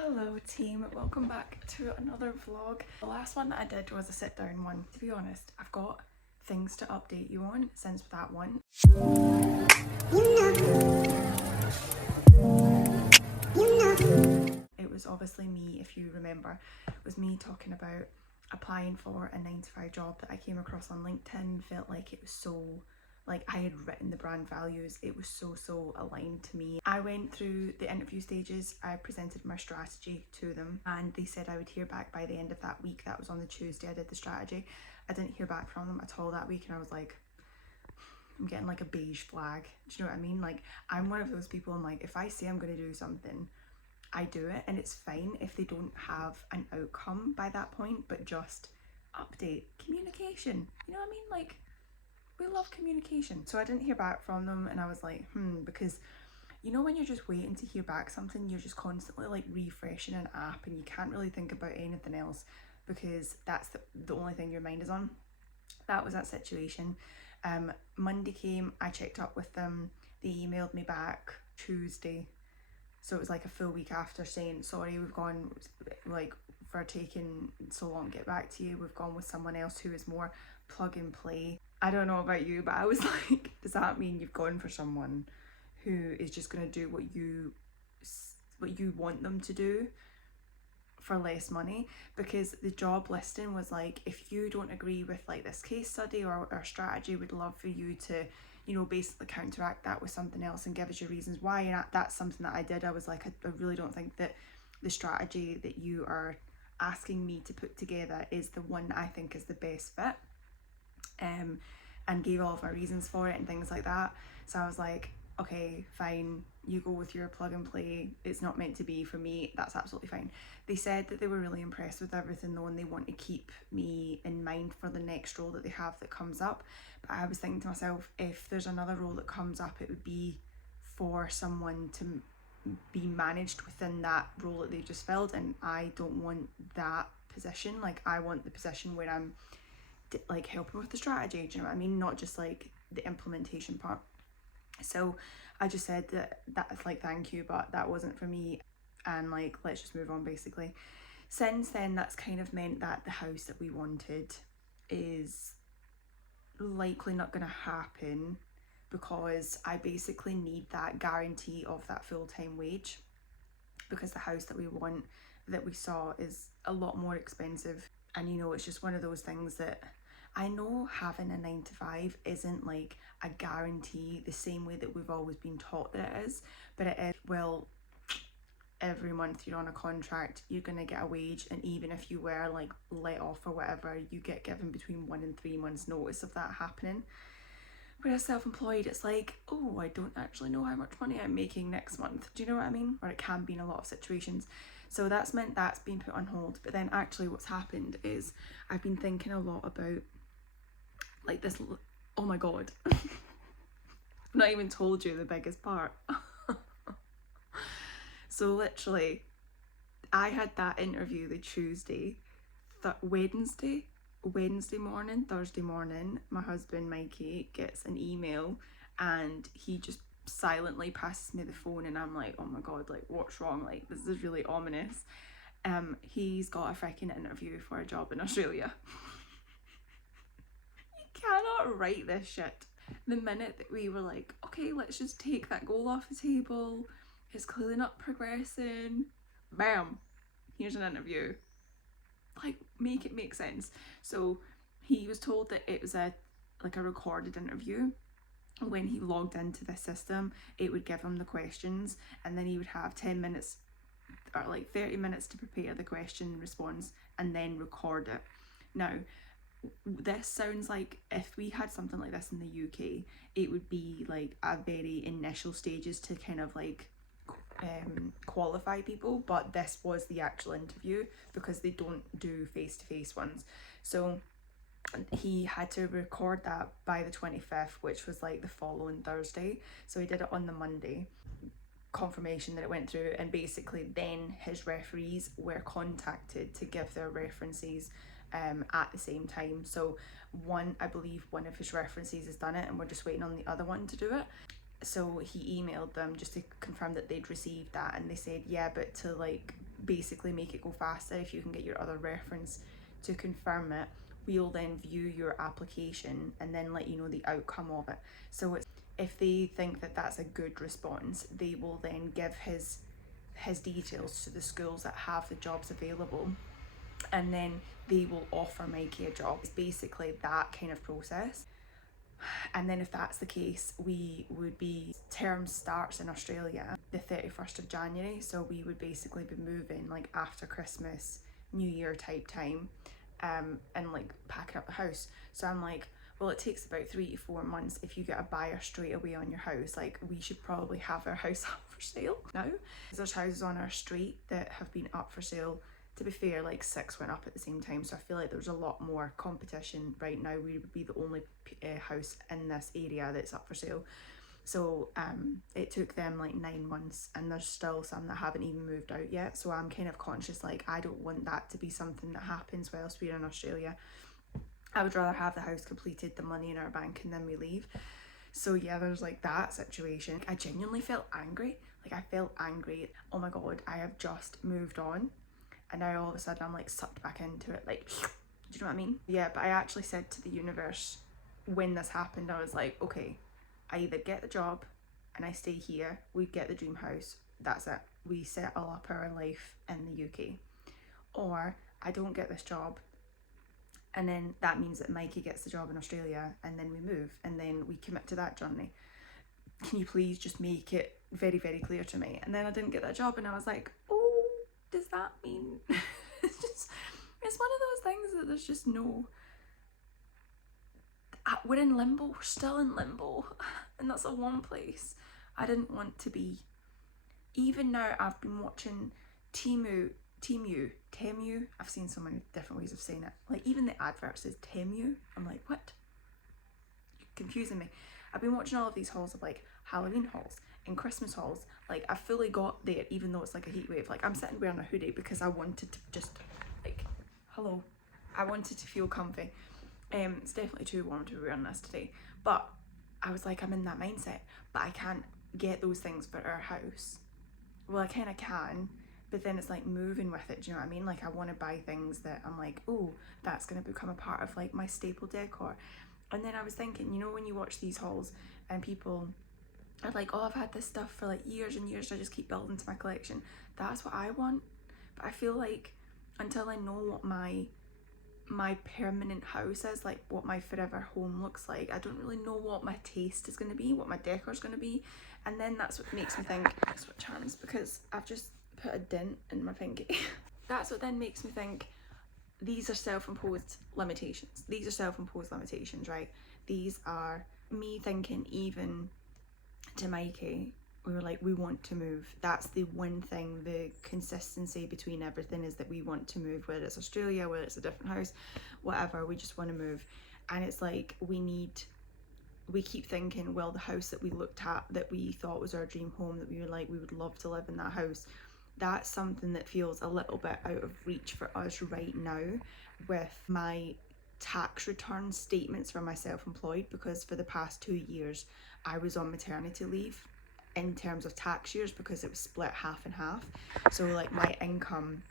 Hello team, welcome back to another vlog. The last one that I did was a sit down one. To be honest, I've got things to update you on since that one. It was obviously me, if you remember, it was me talking about applying for a 9-to-5 job that I came across on LinkedIn. Felt like it was so, like I had written the brand values, it was so aligned to me. I went through the interview stages, I presented my strategy to them and they said I would hear back by the end of that week. That was on the Tuesday I did the strategy. I didn't hear back from them at all that week and I was like, I'm getting like a beige flag. Do you know what I mean? Like, I'm one of those people, I'm like, if I say I'm going to do something, I do it, and it's fine if they don't have an outcome by that point, but just update, communication, you know what I mean? Like, we love communication. So I didn't hear back from them and I was like, because you know when you're just waiting to hear back something, you're just constantly like refreshing an app and you can't really think about anything else because that's the only thing your mind is on. That was that situation. Monday came, I checked up with them, they emailed me back Tuesday, so it was like a full week after, saying sorry, we've gone, like, for taking so long to get back to you, we've gone with someone else who is more plug and play. I don't know about you, but I was like, does that mean you've gone for someone who is just going to do what you want them to do for less money? Because the job listing was like, if you don't agree with like this case study or our strategy, we'd love for you to, you know, basically counteract that with something else and give us your reasons why. And that's something that I did. I was like, I really don't think that the strategy that you are asking me to put together is the one I think is the best fit, and gave all of my reasons for it and things like that. So I was like, okay, fine, you go with your plug and play, it's not meant to be for me, that's absolutely fine. They said that they were really impressed with everything though, and they want to keep me in mind for the next role that they have that comes up. But I was thinking to myself, if there's another role that comes up, it would be for someone to be managed within that role that they just filled, and I don't want that position. Like, I want the position where I'm like helping with the strategy, do you know what I mean? Not just like the implementation part. So I just said that's like, thank you, but that wasn't for me, and like, let's just move on basically. Since then, that's kind of meant that the house that we wanted is likely not going to happen, because I basically need that guarantee of that full-time wage, because the house that we want, that we saw, is a lot more expensive. And you know, it's just one of those things that I know having a 9-to-5 isn't like a guarantee the same way that we've always been taught that it is, but it is. Well, every month you're on a contract, you're gonna get a wage, and even if you were like let off or whatever, you get given between 1 and 3 months notice of that happening. Whereas self-employed, it's like, oh, I don't actually know how much money I'm making next month. Do you know what I mean? Or it can be in a lot of situations. So that's meant that's been put on hold. But then actually what's happened is I've been thinking a lot about like this. Oh my god. I've not even told you the biggest part. So literally, I had that interview the Tuesday, Wednesday morning, Thursday morning, my husband Mikey gets an email and he just silently passes me the phone, and I'm like, oh my god, like, what's wrong? Like, this is really ominous. He's got a freaking interview for a job in Australia. You cannot write this shit. The minute that we were like, okay, let's just take that goal off the table, it's clearly not progressing, bam, here's an interview. Like, make it make sense. So he was told that it was a recorded interview. When he logged into the system, it would give him the questions, and then he would have 10 minutes or like 30 minutes to prepare the question response and then record it. Now, this sounds like if we had something like this in the UK, it would be like a very initial stages to kind of like qualify people, but this was the actual interview because they don't do face-to-face ones. So he had to record that by the 25th, which was like the following Thursday. So he did it on the Monday, confirmation that it went through, and basically then his referees were contacted to give their references at the same time. So I believe one of his references has done it and we're just waiting on the other one to do it. So he emailed them just to confirm that they'd received that, and they said, yeah, but to like basically make it go faster if you can get your other reference to confirm it. We'll then view your application and then let you know the outcome of it. So if they think that that's a good response, they will then give his details to the schools that have the jobs available, and then they will offer Mikey a job. It's basically that kind of process. And then if that's the case, we would be, term starts in Australia the 31st of January, so we would basically be moving like after Christmas, New Year type time, and like packing up the house. So I'm like, well, it takes about 3 to 4 months if you get a buyer straight away on your house. Like, we should probably have our house up for sale now. There's houses on our street that have been up for sale. To be fair, like 6 went up at the same time, so I feel like there's a lot more competition right now. We would be the only house in this area that's up for sale. So it took them like 9 months, and there's still some that haven't even moved out yet. So I'm kind of conscious, like, I don't want that to be something that happens whilst we're in Australia. I would rather have the house completed, the money in our bank, and then we leave. So yeah, there's like that situation. I genuinely felt angry. Like, I felt angry. Oh my god, I have just moved on, and now all of a sudden I'm like sucked back into it. Like, do you know what I mean? Yeah, but I actually said to the universe when this happened, I was like, okay, I either get the job and I stay here, we get the dream house, that's it, we settle up our life in the UK, or I don't get this job, and then that means that Mikey gets the job in Australia, and then we move, and then we commit to that journey. Can you please just make it very, very clear to me? And then I didn't get that job, and I was like, oh, does that mean it's one of those things that there's just no, we're in limbo, we're still in limbo, and that's the one place I didn't want to be. Even now, I've been watching Temu, I've seen so many different ways of saying it. Like, even the advert says Temu. I'm like, what? You're confusing me. I've been watching all of these hauls of like Halloween hauls and Christmas hauls. Like, I fully got there, even though it's like a heat wave. Like, I'm sitting wearing a hoodie because I wanted to just, like, hello, I wanted to feel comfy. It's definitely too warm to be wearing this today, but I was like, I'm in that mindset, but I can't get those things for our house. Well, I kind of can, but then it's like moving with it, do you know what I mean? Like, I want to buy things that I'm like, oh, that's going to become a part of like my staple decor. And then I was thinking, you know, when you watch these hauls and people are like, oh, I've had this stuff for like years and years, I just keep building to my collection. That's what I want. But I feel like until I know what my permanent house is, like what my forever home looks like, I don't really know what my taste is going to be, what my decor is going to be. And then that's what makes me think, that's what charms, because I've just put a dent in my pinky. That's what then makes me think, these are self-imposed limitations. These are self-imposed limitations, right? These are me thinking, even to Mikey, we were like, we want to move. That's the one thing, the consistency between everything is that we want to move, whether it's Australia, whether it's a different house, whatever, we just want to move. And it's like, we keep thinking, well, the house that we looked at that we thought was our dream home, that we were like, we would love to live in that house, that's something that feels a little bit out of reach for us right now with my tax return statements for my self-employed, because for the past 2 years I was on maternity leave in terms of tax years, because it was split half and half. So like, my income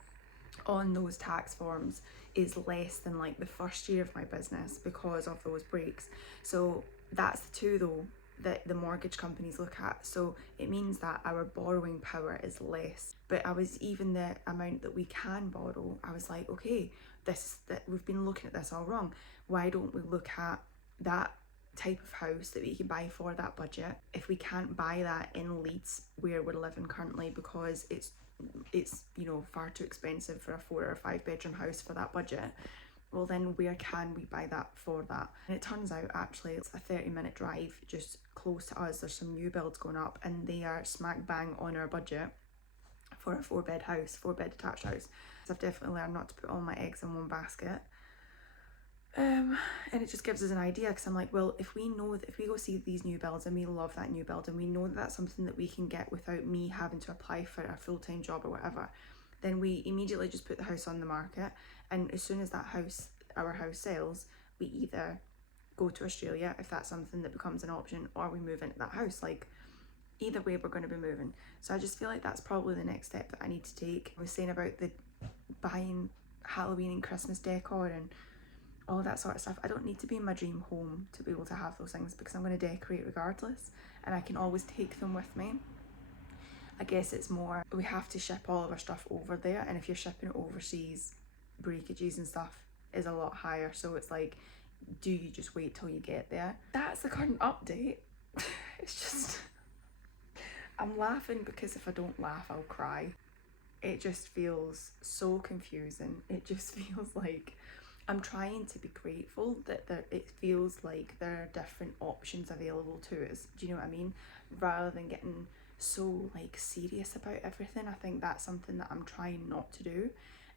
on those tax forms is less than like the first year of my business because of those breaks. So that's the two though that the mortgage companies look at. So it means that our borrowing power is less. But even the amount that we can borrow, I was like, okay, that we've been looking at this all wrong. Why don't we look at that type of house that we can buy for that budget? If we can't buy that in Leeds where we're living currently, because it's you know, far too expensive for a 4 or 5 bedroom house for that budget, well then where can we buy that for that? And it turns out actually it's a 30-minute drive just close to us. There's some new builds going up and they are smack bang on our budget for a 4-bed detached house. So I've definitely learned not to put all my eggs in one basket. And it just gives us an idea, because I'm like, well, if we know that if we go see these new builds and we love that new build and we know that that's something that we can get without me having to apply for a full-time job or whatever, then we immediately just put the house on the market, and as soon as our house sells, we either go to Australia if that's something that becomes an option, or we move into that house. Like, either way we're going to be moving. So I just feel like that's probably the next step that I need to take. I was saying about the buying Halloween and Christmas decor and all that sort of stuff. I don't need to be in my dream home to be able to have those things, because I'm going to decorate regardless and I can always take them with me. I guess it's more, we have to ship all of our stuff over there, and if you're shipping it overseas, breakages and stuff is a lot higher. So it's like, do you just wait till you get there? That's the current update. It's just, I'm laughing because if I don't laugh I'll cry. It just feels so confusing. It just feels like I'm trying to be grateful that it feels like there are different options available to us. Do you know what I mean? Rather than getting so like serious about everything. I think that's something that I'm trying not to do.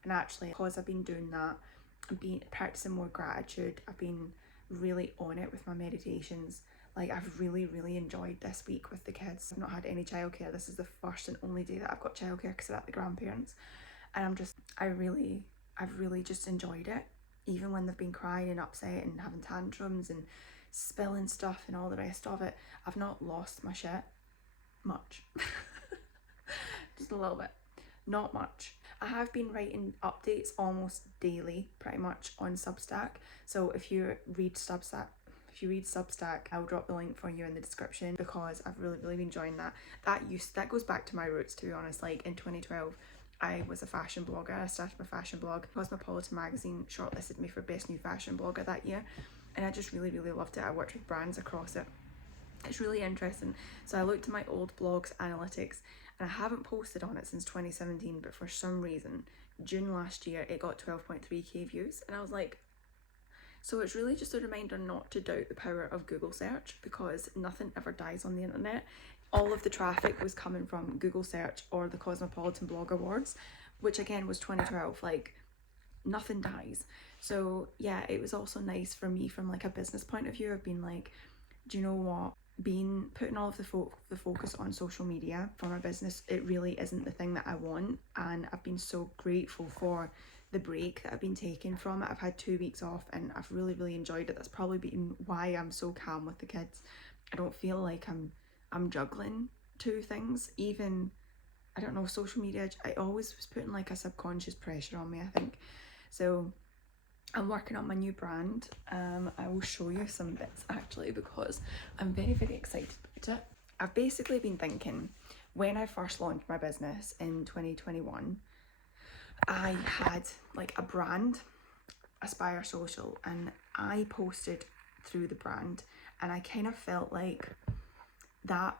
And actually, because I've been doing that, I've been practicing more gratitude. I've been really on it with my meditations. Like, I've really enjoyed this week with the kids. I've not had any childcare. This is the first and only day that I've got childcare because I'm at the grandparents. And I've really just enjoyed it. Even when they've been crying and upset and having tantrums and spilling stuff and all the rest of it, I've not lost my shit much. Just a little bit. Not much. I have been writing updates almost daily, pretty much, on Substack. So if you read Substack, I'll drop the link for you in the description, because I've really been enjoying that. That goes back to my roots, to be honest. Like, in 2012, I was a fashion blogger. I started my fashion blog. Cosmopolitan magazine shortlisted me for best new fashion blogger that year, and I just really loved it. I worked with brands across it. It's really interesting. So I looked at my old blog's analytics, and I haven't posted on it since 2017, but for some reason, June last year, it got 12.3k views, and I was like, so it's really just a reminder not to doubt the power of Google search, because nothing ever dies on the internet. All of the traffic was coming from Google search or the Cosmopolitan Blog Awards, which again was 2012. Like, nothing dies. So yeah, it was also nice for me from like a business point of view. I've been like, do you know what? Putting all of the focus on social media for my business, it really isn't the thing that I want. And I've been so grateful for the break that I've been taking from it. I've had 2 weeks off and I've really enjoyed it. That's probably been why I'm so calm with the kids. I don't feel like I'm juggling two things. Even, I don't know, social media, I always was putting like a subconscious pressure on me, I think. So I'm working on my new brand. I will show you some bits actually, because I'm very excited about it. I've basically been thinking, when I first launched my business in 2021, I had like a brand, Aspire Social, and I posted through the brand, and I kind of felt like that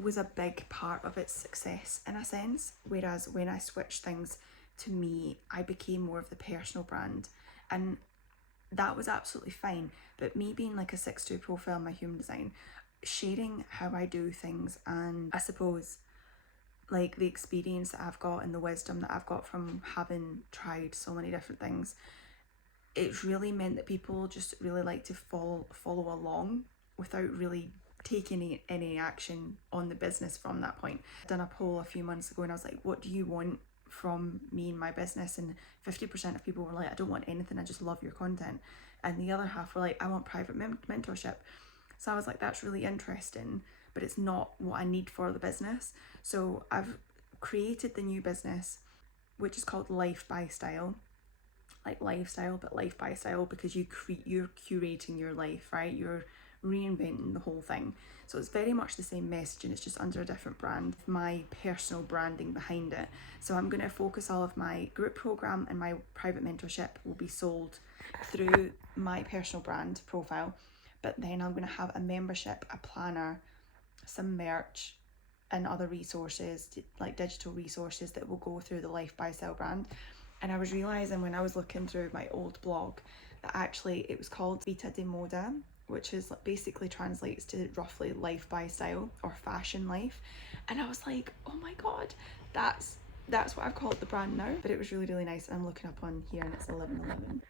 was a big part of its success in a sense. Whereas when I switched things to me, I became more of the personal brand, and that was absolutely fine. But me being like a 6'2" profile in my human design, sharing how I do things, and I suppose like the experience that I've got and the wisdom that I've got from having tried so many different things, it's really meant that people just really like to follow along without really taking any action on the business from that point. I've done a poll a few months ago and I was like, what do you want from me and my business? And 50% of people were like, I don't want anything, I just love your content. And the other half were like, I want private mentorship. So I was like, that's really interesting, but it's not what I need for the business. So I've created the new business, which is called Life by Style. Like lifestyle, but life by style, because you're curating your life, right? You're reinventing the whole thing. So it's very much the same message, and it's just under a different brand, my personal branding behind it. So I'm going to focus all of my group program and my private mentorship will be sold through my personal brand profile. But then I'm going to have a membership, a planner, some merch, and other resources, like digital resources, that will go through the Life by Style brand. And I was realising when I was looking through my old blog that actually it was called Vita de Moda, which is basically translates to roughly life by style or fashion life. And I was like, oh my god, that's what I've called the brand now. But it was really nice. And I'm looking up on here and it's 11:11.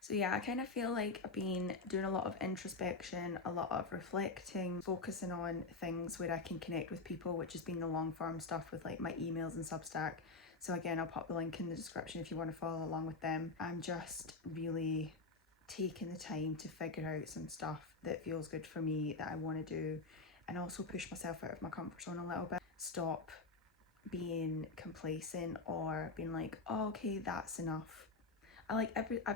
So yeah, I kind of feel like I've been doing a lot of introspection, a lot of reflecting, focusing on things where I can connect with people, which has been the long form stuff with like my emails and Substack. So again, I'll pop the link in the description if you want to follow along with them. I'm just really taking the time to figure out some stuff that feels good for me, that I want to do, and also push myself out of my comfort zone a little bit. Stop being complacent or being like, oh, okay, that's enough. I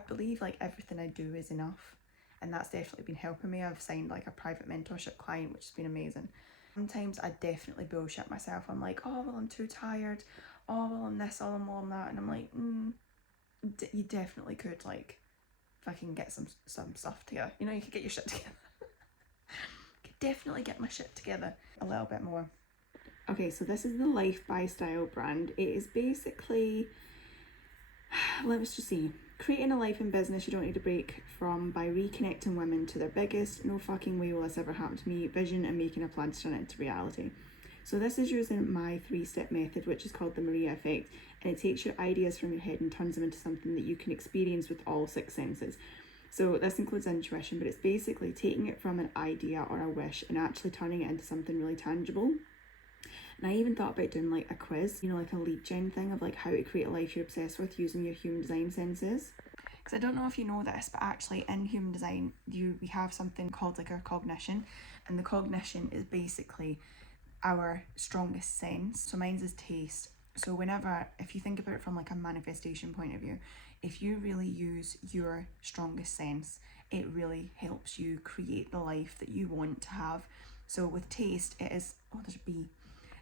believe like everything I do is enough, and that's definitely been helping me. I've signed like a private mentorship client, which has been amazing. Sometimes I definitely bullshit myself. I'm like, oh well, I'm too tired. Oh well, I'm this, oh well, I'm that, and I'm like, you definitely could like fucking get some stuff together. You know, you could get your shit together. Could definitely get my shit together a little bit more. Okay, so this is the Life by Style brand. It is basically, let's just see, creating a life and business you don't need to break from by reconnecting women to their biggest, no fucking way will this ever happen to me, vision, and making a plan to turn it into reality. So this is using my 3-step method, which is called the Maria effect, and it takes your ideas from your head and turns them into something that you can experience with all 6 senses. So this includes intuition, but it's basically taking it from an idea or a wish and actually turning it into something really tangible. And I even thought about doing like a quiz, you know, like a lead gen thing of like how to create a life you're obsessed with using your human design senses. Because I don't know if you know this, but actually in human design, we have something called like our cognition, and the cognition is basically our strongest sense. So mine's is taste. So if you think about it from like a manifestation point of view, if you really use your strongest sense, it really helps you create the life that you want to have. So with taste, it is, oh, there's a bee.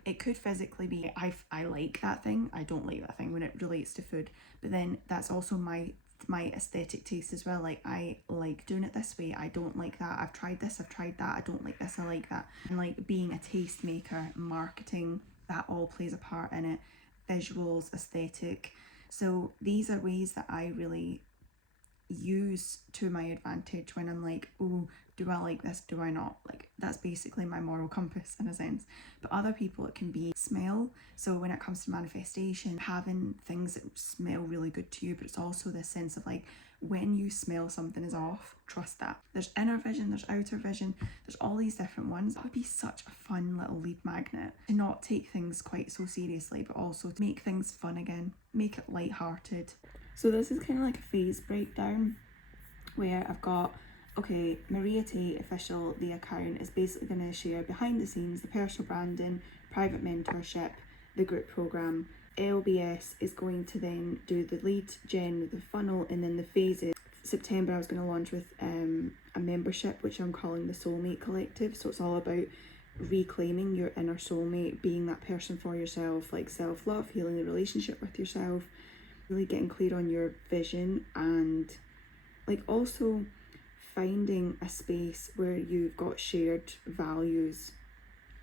It could physically be, I like that thing, I don't like that thing when it relates to food. But then that's also my aesthetic taste as well. Like, I like doing it this way, I don't like that, I've tried this, I've tried that, I don't like this, I like that. And like being a taste maker, marketing, that all plays a part in it. Visuals, aesthetic. So these are ways that I really use to my advantage when I'm like, oh, do I like this, do I not? Like, that's basically my moral compass in a sense. But other people, it can be smell. So when it comes to manifestation, having things that smell really good to you, but it's also this sense of like, when you smell something is off, trust that. There's inner vision, there's outer vision, there's all these different ones. That would be such a fun little lead magnet to not take things quite so seriously, but also to make things fun again, make it lighthearted. So this is kind of like a phase breakdown where I've got, okay, Maria Tate official, the account is basically going to share behind the scenes, the personal branding, private mentorship, the group program. LBS is going to then do the lead gen, the funnel, and then the phases. September I was going to launch with a membership which I'm calling the Soulmate Collective. So it's all about reclaiming your inner soulmate, being that person for yourself, like self-love, healing the relationship with yourself, really getting clear on your vision, and like also finding a space where you've got shared values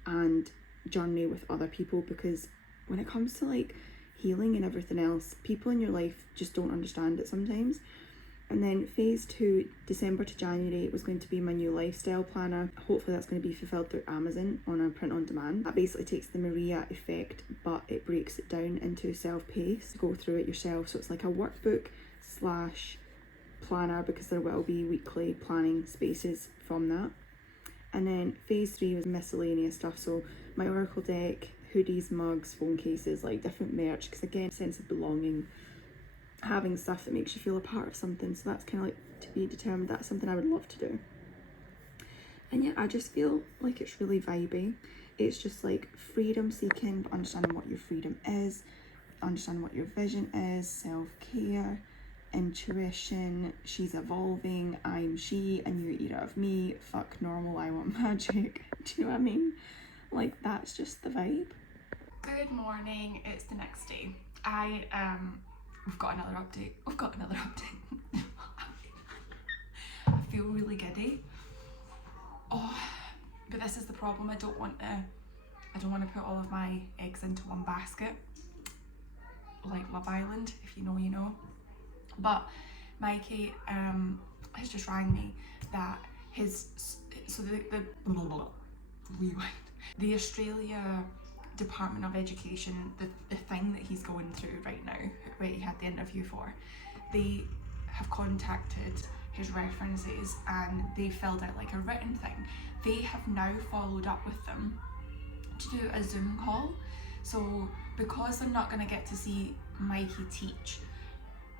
and journey with other people. Because when it comes to like healing and everything else, people in your life just don't understand it sometimes. And then phase 2, December to January, was going to be my new lifestyle planner. Hopefully that's going to be fulfilled through Amazon on a print on demand. That basically takes the Maria effect, but it breaks it down into self-paced. Go through it yourself. So it's like a workbook slash planner, because there will be weekly planning spaces from that. And then phase 3 was miscellaneous stuff. So my oracle deck, hoodies, mugs, phone cases, like different merch, because again, sense of belonging, having stuff that makes you feel a part of something. So that's kind of like to be determined. That's something I would love to do. And yeah, I just feel like it's really vibey. It's just like freedom seeking, but understanding what your freedom is, understanding what your vision is, self-care, intuition, she's evolving, I'm she, a new era of me, fuck normal, I want magic. Do you know what I mean? Like, that's just the vibe. Good morning, it's the next day. We've got another update. I feel really giddy. Oh, but this is the problem. I don't want to put all of my eggs into one basket, like Love Island. If you know, you know. But Mikey has just rang me that the Australia Department of Education, the thing that he's going through right now, where he had the interview for, they have contacted his references and they filled out like a written thing. They have now followed up with them to do a Zoom call. So because they're not going to get to see Mikey teach,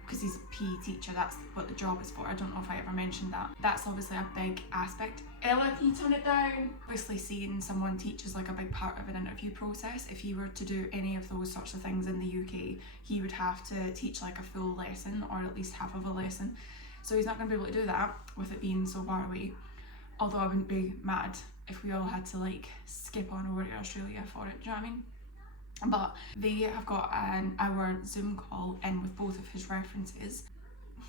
because he's a PE teacher, that's what the job is for. I don't know if I ever mentioned that. That's obviously a big aspect. Ella, can you turn it down? Obviously seeing someone teach is like a big part of an interview process. If he were to do any of those sorts of things in the UK, he would have to teach like a full lesson, or at least half of a lesson. So he's not going to be able to do that with it being so far away. Although I wouldn't be mad if we all had to like skip on over to Australia for it, do you know what I mean? But they have got an hour Zoom call in with both of his references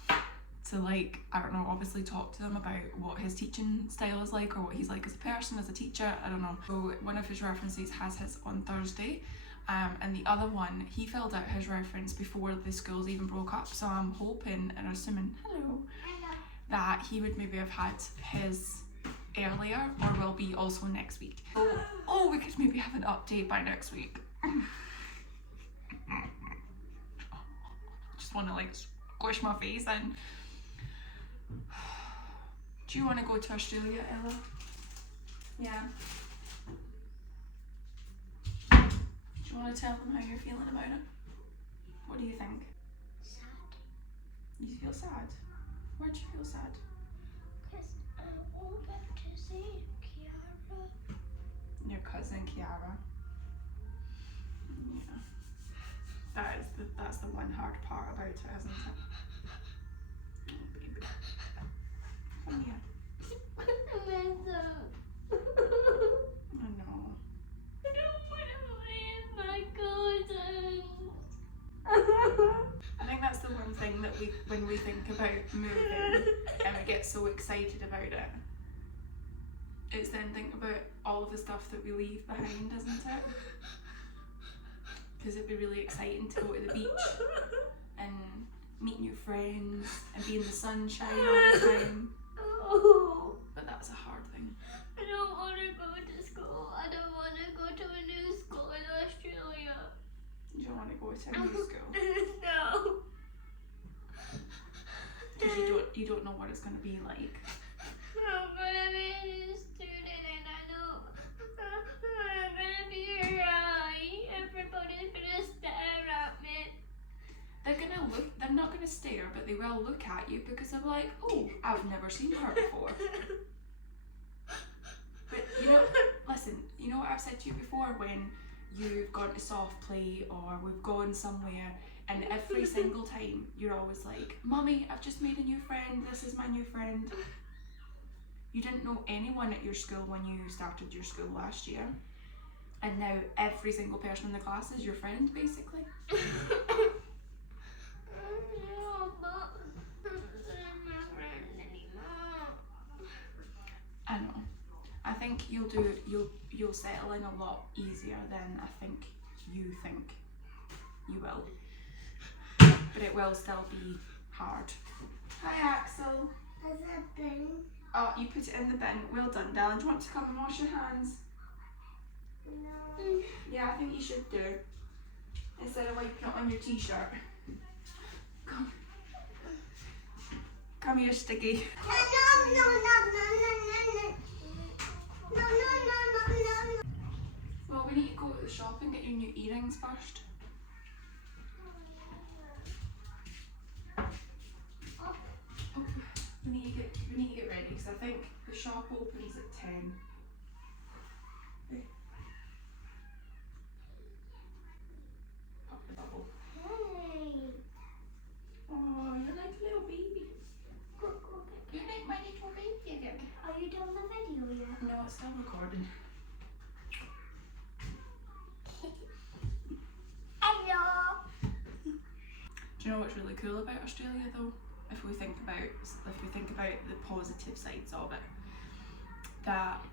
to like, I don't know, obviously talk to them about what his teaching style is like, or what he's like as a person, as a teacher, I don't know. So one of his references has his on Thursday, and the other one, he filled out his reference before the schools even broke up, so I'm hoping and assuming, hello, that he would maybe have had his earlier, or will be also next week. Oh, we could maybe have an update by next week. Just want to like squish my face in. Do you want to go to Australia, Ella? Yeah. Do you want to tell them how you're feeling about it? What do you think? Sad. You feel sad? Why do you feel sad? Because I won't get to see Kiara. Your cousin Kiara. Yeah. That's the one hard part about it, isn't it? Oh, baby. Come here. Amanda. I know. I don't want to leave my cousin. I think that's the one thing that when we think about moving and we get so excited about it, it's then think about all of the stuff that we leave behind, isn't it? Because it'd be really exciting to go to the beach and meet new friends and be in the sunshine all the time. Oh, But that's a hard thing. I don't want to go to school. I don't want to go to a new school in Australia. You don't want to go to a new school No. because you don't know what it's going to be like. I'm gonna be a new student and I know I'm gonna be right. Everybody's gonna stare at me. They're not gonna stare, but they will look at you because they're like, oh, I've never seen her before. But you know, listen, you know what I've said to you before, when you've gone to soft play or we've gone somewhere, and every single time you're always like, Mummy, I've just made a new friend, this is my new friend. You didn't know anyone at your school when you started your school last year, and now every single person in the class is your friend, basically. No, but they're my friend anymore. I know. I think you'll settle in a lot easier than I think you will. But it will still be hard. Hi, Axel. Has that been? Oh, you put it in the bin. Well done, darling. Do you want to come and wash your hands? No. Yeah, I think you should do. Instead of wiping it on your t-shirt. Come. Come here, Sticky. No. Well, we need to go to the shop and get your new earrings first. We need to get ready because I think the shop opens at 10. Pop the bubble. Hey. Oh, you're like a little baby. You're like my little baby again. Are you done the video yet? No, it's still recording. Hello. Do you know what's really cool about Australia though? If we think about the positive sides of it, that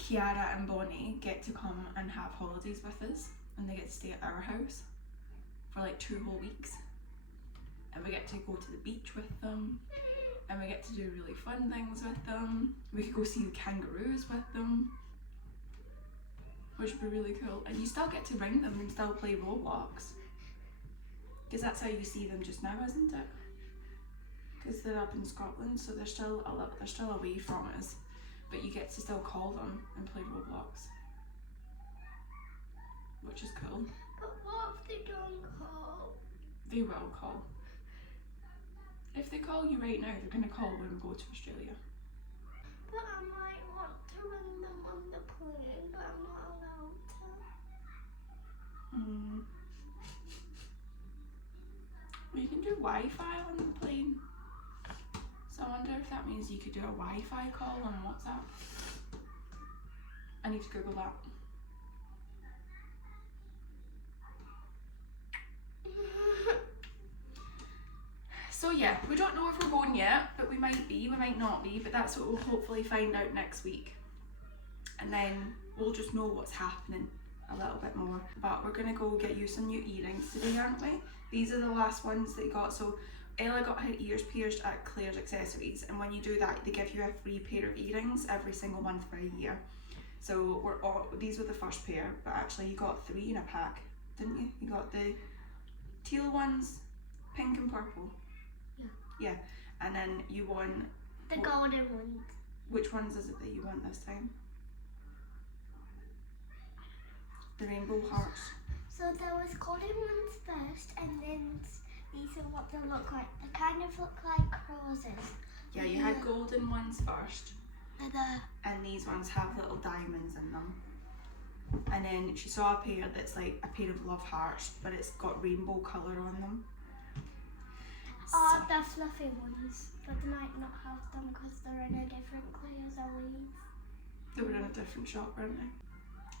Kiara and Bonnie get to come and have holidays with us, and they get to stay at our house for like 2 whole weeks, and we get to go to the beach with them, and we get to do really fun things with them. We could go see the kangaroos with them, which would be really cool. And you still get to ring them and still play Roblox, because that's how you see them just now, isn't it? Because they're up in Scotland, so they're still away from us, but you get to still call them and play Roblox, which is cool. But what if they don't call? They will call. If they call you right now, they're going to call when we go to Australia. But I might want to ring them on the plane, but I'm not allowed to. Well, you can do Wi-Fi on the plane. So I wonder if that means you could do a Wi-Fi call on WhatsApp. I need to Google that. So yeah, we don't know if we're going yet, but we might be, we might not be, but that's what we'll hopefully find out next week. And then we'll just know what's happening a little bit more. But we're gonna go get you some new earrings today, aren't we? These are the last ones that you got. So Ella got her ears pierced at Claire's Accessories, and when you do that, they give you a free pair of earrings every single month for a year. So these were the first pair, but actually you got 3 in a pack, didn't you? You got the teal ones, pink and purple. Yeah, and then you won... The golden ones. Which ones is it that you want this time? The rainbow hearts. So there was golden ones first, and then these are what they look like. They kind of look like roses. Yeah, you had golden ones first. And these ones have little diamonds in them. And then she saw a pair that's like a pair of love hearts, but it's got rainbow colour on them. Oh, the fluffy ones, but they might not have them because they're in a different colours or leaves. They were in a different shop, weren't they?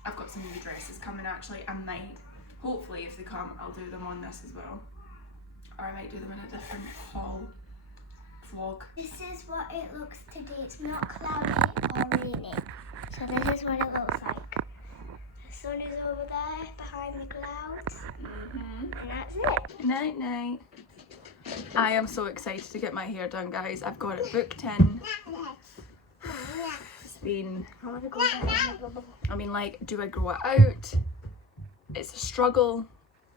I've got some new dresses coming actually. I might, hopefully if they come, I'll do them on this as well. Or I might do them in a different haul vlog. This is what it looks today. It's not cloudy or raining. So this is what it looks like. The sun is over there behind the clouds. And that's it. Night night. I am so excited to get my hair done, guys. I've got it booked in. It's been, I mean, like, do I grow it out? It's a struggle.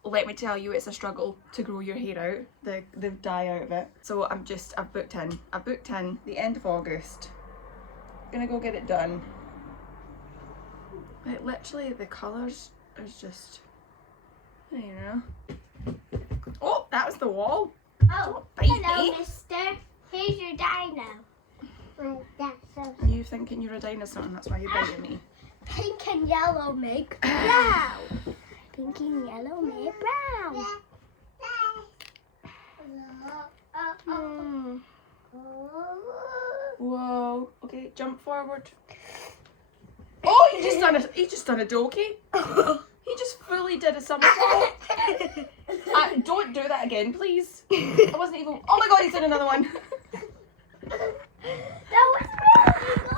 Let me tell you, it's a struggle to grow your hair out, the dye out of it. So I've booked in the end of August. Gonna go get it done. Like, literally the colours is just, you know. Oh, that was the wall. Oh, Bite hello, me. mister. Here's your dino. You thinking you're a dinosaur and that's why you're biting me? Pink and yellow make brown. Pink and yellow make brown. Whoa. Okay, jump forward. Oh, he just done a dokey. He just fully did a somersault. Don't do that again, please. I wasn't even. Oh my god, he's done another one. That was really good,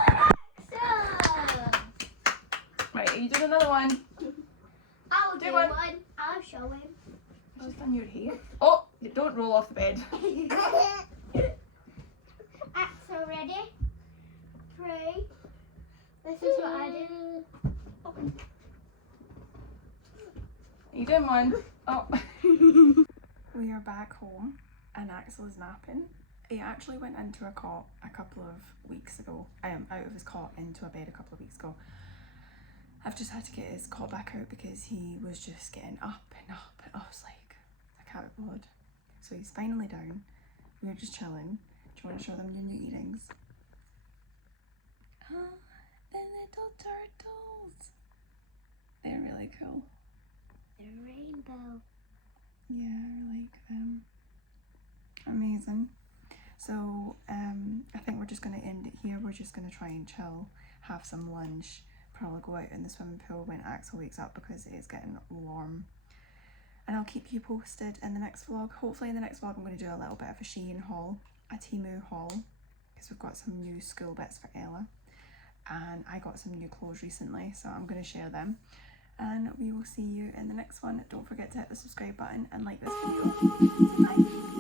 Axel. Right, are you doing another one? I'll do one. one. I'll show him. Just done your hair. Oh, don't roll off the bed. Axel, ready? 3. This is what I do. Are you doing one? Oh. We are back home and Axel is napping. He actually went into a cot a couple of weeks ago. Out of his cot into a bed a couple of weeks ago. I've just had to get his cot back out because he was just getting up and up. And I was like, I can't be bothered. So he's finally down. We were just chilling. Do you want to show them your new earrings? Oh, the little turtles. They're really cool. The rainbow. Yeah, I like them. Amazing. So I think we're just going to end it here. We're just going to try and chill, have some lunch, probably go out in the swimming pool when Axel wakes up because it is getting warm. And I'll keep you posted in the next vlog. Hopefully in the next vlog I'm going to do a little bit of a Shein haul, a Temu haul, because we've got some new school bits for Ella. And I got some new clothes recently, so I'm going to share them. And we will see you in the next one. Don't forget to hit the subscribe button and like this video. Bye.